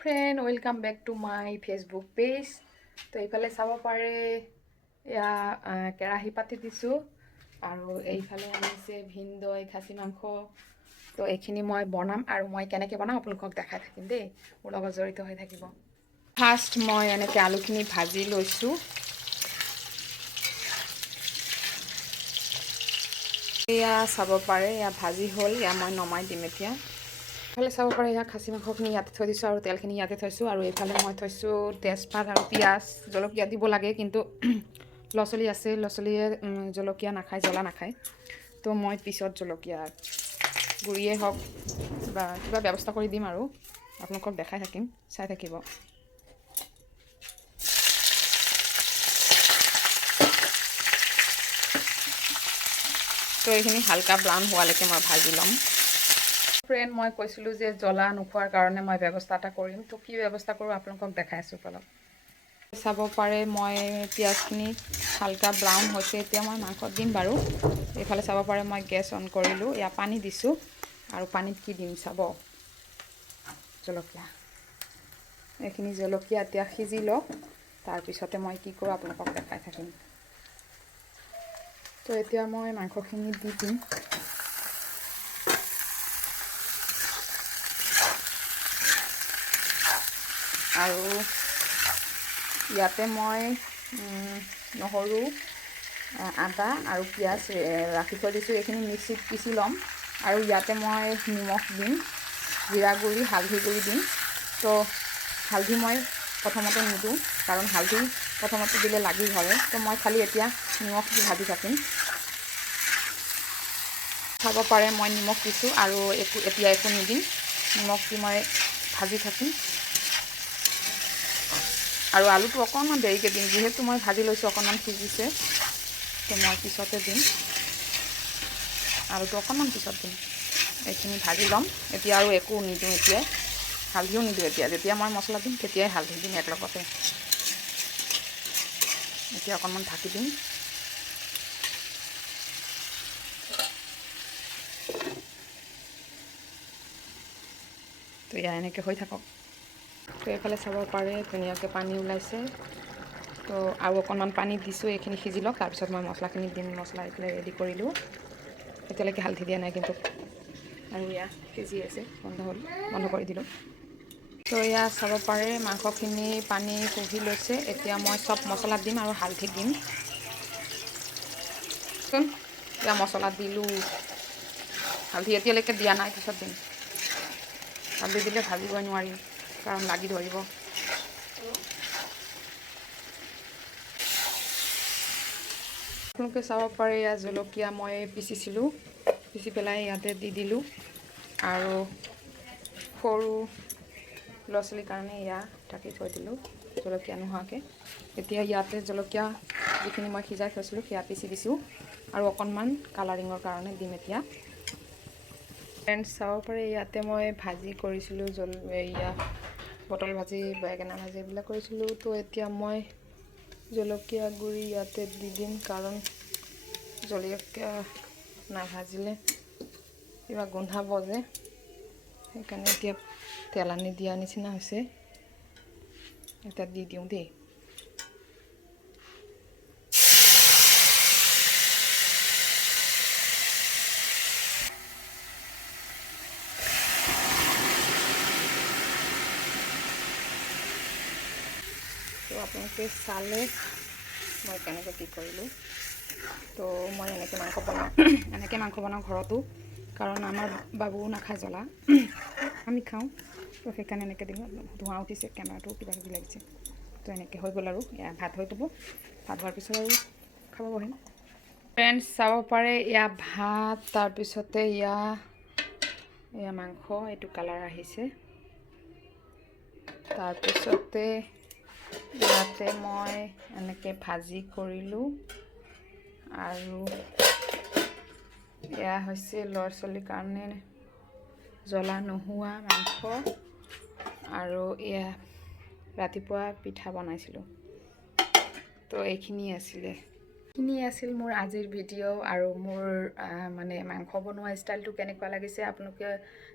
Friend, welcome back to my Facebook page. তো এইফালে চাব পাৰে এয়া কেৰাহী পাতি দিছোঁ আৰু এইফালে আনিছে ভিনদৈ খাচী মাংস। তো এইখিনি মই বনাম আৰু মই কেনেকৈ বনাম আপোনালোকক দেখাই থাকিম দেই, মোৰ লগত জড়িত হৈ থাকিব। ফাৰ্ষ্ট মই এনেকৈ আলুখিনি ভাজি লৈছোঁ। এয়া চাব পাৰে এয়া ভাজি হ'ল, এয়া মই নমাই দিম এতিয়া। এইফালে চাব পাৰে এয়া খাচী মাংসখিনি ইয়াতে থৈ দিছোঁ আৰু তেলখিনি ইয়াতে থৈছোঁ, আৰু এইফালে মই থৈছোঁ তেজপাত আৰু পিঁয়াজ। জলকীয়া দিব লাগে, কিন্তু ল'ৰা ছোৱালী আছে, ল'ৰা ছোৱালীয়ে জলকীয়া নাখায়, জ্বলা নাখায়। তো মই পিছত জলকীয়া গুড়িয়ে হওক বা কিবা ব্যৱস্থা কৰি দিম আৰু আপোনালোকক দেখাই থাকিম, চাই থাকিব। তো এইখিনি হালকা ব্ৰাউন হোৱালৈকে মই ভাজি ল'ম। ফ্ৰেণ্ড, মই কৈছিলোঁ যে জ্বলা নোখোৱাৰ কাৰণে মই ব্যৱস্থা এটা কৰিম। তো কি ব্যৱস্থা কৰোঁ আপোনালোকক দেখাই আছোঁ অলপ। চাব পাৰে মই পিঁয়াজখিনি হালকা ব্ৰাউন হৈছে, এতিয়া মই মাংসত দিম বাৰু। এইফালে চাব পাৰে মই গেছ অন কৰিলোঁ, এয়া পানী দিছোঁ আৰু পানীত কি দিম চাব, জলকীয়া। এইখিনি জলকীয়া এতিয়া সিজি লওক, তাৰপিছতে মই কি কৰোঁ আপোনালোকক দেখাই থাকিম। তো এতিয়া মই মাংসখিনি দি দিম। আৰু ইয়াতে মই নহৰু, আদা আৰু পিঁয়াজ ৰাখি থৈ দিছোঁ, এইখিনি মিক্সিত পিচি ল'ম। আৰু ইয়াতে মই নিমখ দিম, জিৰা গুড়ি, হালধি গুড়ি দিম। তো হালধি মই প্ৰথমতে নিদিওঁ, কাৰণ হালধি প্ৰথমতে দিলে লাগি ধৰে। তো মই খালি এতিয়া নিমখ দি ভাজি থাকিম। চাব পাৰে মই নিমখ দিছোঁ আৰু এতিয়া একো নিদিম, নিমখ দি মই ভাজি থাকিম। আৰু আলুটো অকণমান দেৰিকৈ দিম, যিহেতু মই ভাজি লৈছোঁ, অকণমান সিজিছে। তো মই পিছতে দিম, আলুটো অকণমান পিছত দিম। এইখিনি ভাজি ল'ম এতিয়া, আৰু একো নিদিওঁ এতিয়াই, হালধিও নিদিওঁ এতিয়া। যেতিয়া মই মছলা দিম তেতিয়াই হালধি দিম একেলগতে। এতিয়া অকণমান ঢাকি দিম। তো এয়া এনেকৈ হৈ থাকক। তো এইফালে চাব পাৰে ধুনীয়াকৈ পানী ওলাইছে। তো আৰু অকণমান পানী দিছোঁ, এইখিনি সিজি লওক, তাৰপিছত মই মছলাখিনি দিম। মছলা এইফালে ৰেডি কৰিলোঁ, এতিয়ালৈকে হালধি দিয়া নাই কিন্তু। আৰু এয়া সিজি আছে, বন্ধ কৰি দিলোঁ। তো এয়া চাব পাৰে মাংসখিনি পানী শুহি লৈছে। এতিয়া মই চব মছলা দিম আৰু হালধি দিম। এয়া মছলা দিলোঁ, হালধি এতিয়ালৈকে দিয়া নাই, পিছত দিম। হালধি দিলে ভাজিবই নোৱাৰিম, কাৰণ লাগি ধৰিব। আপোনালোকে চাব পাৰে এয়া জলকীয়া মই পিচিছিলোঁ, পিচি পেলাই ইয়াতে দি দিলোঁ। আৰু সৰু ল'ৰা ছোৱালীৰ কাৰণে এয়া ঢাকি থৈ দিলোঁ জলকীয়া নোহোৱাকৈ। এতিয়া ইয়াতে জলকীয়া যিখিনি মই সিজাই থৈছিলোঁ সেয়া পিচি দিছোঁ, আৰু অকণমান কালাৰিঙৰ কাৰণে দিম এতিয়া। ফ্ৰেণ্ডছ, চাব পাৰে ইয়াতে মই ভাজি কৰিছিলোঁ, এয়া পটল ভাজি, বেঙেনা ভাজি এইবিলাক কৰিছিলোঁ। তো এতিয়া মই জলকীয়া গুড়ি ইয়াতে দি দিম, কাৰণ জলকীয়া নাভাজিলে কিবা গোন্ধাব যে, সেইকাৰণে এতিয়া তেল আনি দিয়া নিচিনা হৈছে। এতিয়া দি দিওঁ দেই। তো আপোনালোকে চালে মই কেনেকৈ কি কৰিলোঁ। তো মই এনেকৈ মাংস বনাওঁ ঘৰতো, কাৰণ আমাৰ বাবুও নাখায় জ্বলা, আমি খাওঁ। তো সেইকাৰণে এনেকৈ দিলোঁ। ধোঁৱা উঠিছে, কেমেৰাটো কিবা কিবি লাগিছে। তো এনেকৈ হৈ গ'ল, আৰু এয়া ভাত হৈ যাব। ভাত হোৱাৰ পিছত আৰু খাব বহিম। ফ্ৰেণ্ডছ, চাব পাৰে এয়া ভাত, তাৰপিছতে এয়া মাংস, এইটো কালাৰ আহিছে। তাৰপিছতে ইয়াতে মই এনেকৈ ভাজি কৰিলোঁ, আৰু এয়া হৈছে ল'ৰা ছোৱালীৰ কাৰণে জ্বলা নোহোৱা মাংস। আৰু এয়া ৰাতিপুৱা পিঠা বনাইছিলোঁ। তো এইখিনিয়ে আছিলে। এইখিনিয়ে আছিল মোৰ আজিৰ ভিডিঅ' আৰু মোৰ মানে মাংস বনোৱা ষ্টাইলটো কেনেকুৱা লাগিছে আপোনালোকে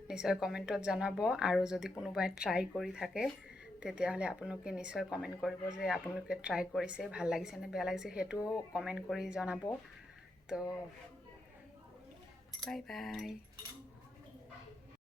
নিশ্চয় কমেণ্টত জনাব আৰু যদি কোনোবাই ট্ৰাই কৰি থাকে তেতিয়াহ'লে আপোনালোকে নিশ্চয় কমেণ্ট কৰিব যে আপোনালোকে ট্ৰাই কৰিছে ভাল লাগিছে নে বেয়া লাগিছে সেইটোও কমেণ্ট কৰি জনাব তো বাই বাই।